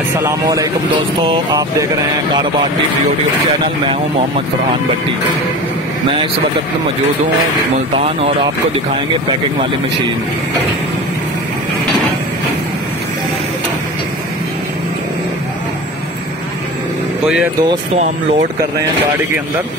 अस्सलामुअलैकुम दोस्तों, आप देख रहे हैं कारोबार टिप्स यूट्यूब चैनल। मैं हूं मोहम्मद फरहान भट्टी। मैं इस वक्त मौजूद हूं मुल्तान और आपको दिखाएंगे पैकिंग वाली मशीन। तो ये दोस्तों हम लोड कर रहे हैं गाड़ी के अंदर।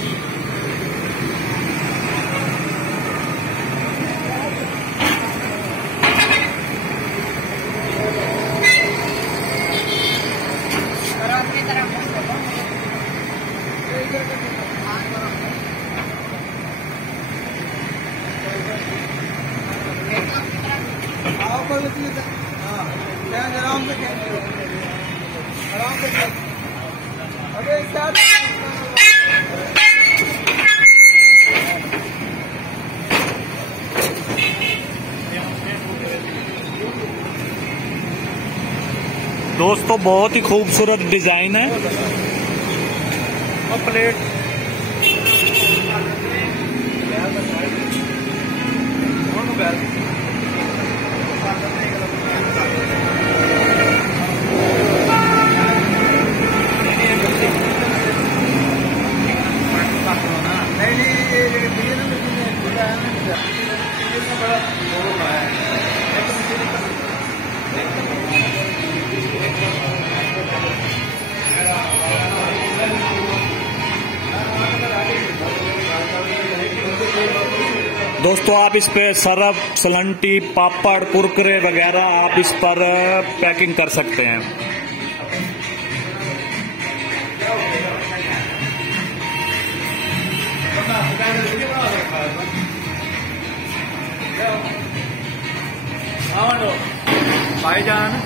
दोस्तों बहुत ही खूबसूरत डिजाइन है। और प्लेट दोस्तों आप इस पे सरफ, सलंटी, पापड़, कुरकुरे वगैरह आप इस पर पैकिंग कर सकते हैं। भाईजान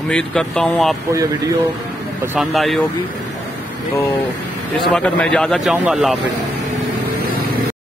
उम्मीद करता हूँ आपको ये वीडियो पसंद आई होगी। तो इस वक्त मैं इजाज़त चाहूँगा। अल्लाह हाफिज़।